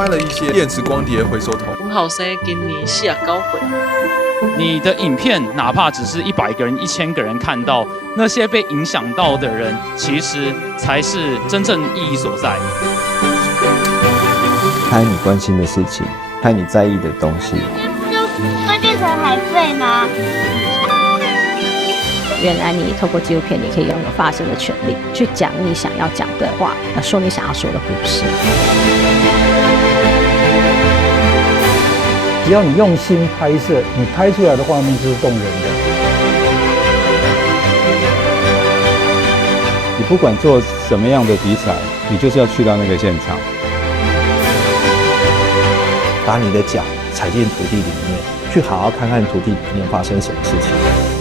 歪了一些电池光碟回收桶。阮后生今年49岁。你的影片哪怕只是100个人、1000个人看到，那些被影响到的人，其实才是真正意义所在。拍你关心的事情，拍你在意的东西，就会变成海废吗？原来你透过纪录片，你可以拥有发声的权利，去讲你想要讲的话，说你想要说的故事。只要你用心拍摄，你拍出来的画面就是动人的。你不管做什么样的题材，你就是要去到那个现场，把你的脚踩进土地里面，去好好看看土地里面发生什么事情。